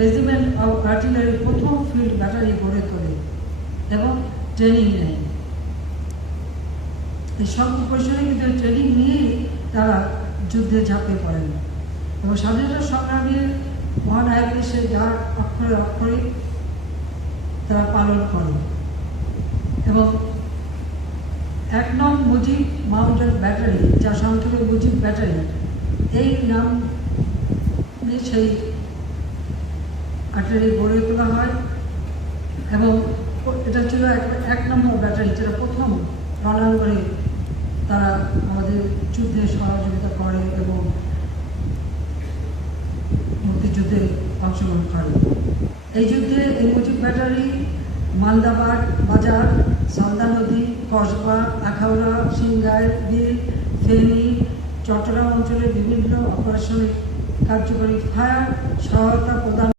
Regiment of artillery প্রথম field battery গড়ে তোলে এবং ট্রেনিং নেয়। এই সব পরিসরে কিন্তু ট্রেনিং নিয়েই তারা যুদ্ধে ঝাঁপিয়ে পড়েন এবং স্বাধীনতা সংগ্রামের মহানায়ক হিসেবে যার অক্ষরে অক্ষরে তারা পালন করে। এবং 1 নং মুজিব মাউন্টেড ব্যাটারি, যা সংক্ষেপে মুজিব ব্যাটারি, এই নাম সেই আর্টিলারি গড়ে তোলা হয় এবং এটা ছিল 1 নম্বর ব্যাটারি, যেটা প্রথম রণাঙ্গনে তারা আমাদের যুদ্ধে সহযোগিতা করে এবং মুক্তিযুদ্ধে অংশগ্রহণ করে। এই যুদ্ধে এই মুজিব ব্যাটারি মালদা বাজার, সালদা নদী, কসবা, আখাউড়া, সিংগাই, বিল, ফেনী, চট্টগ্রাম অঞ্চলের বিভিন্ন অপারেশনে কার্যকরী ফায়ার সহায়তা প্রদান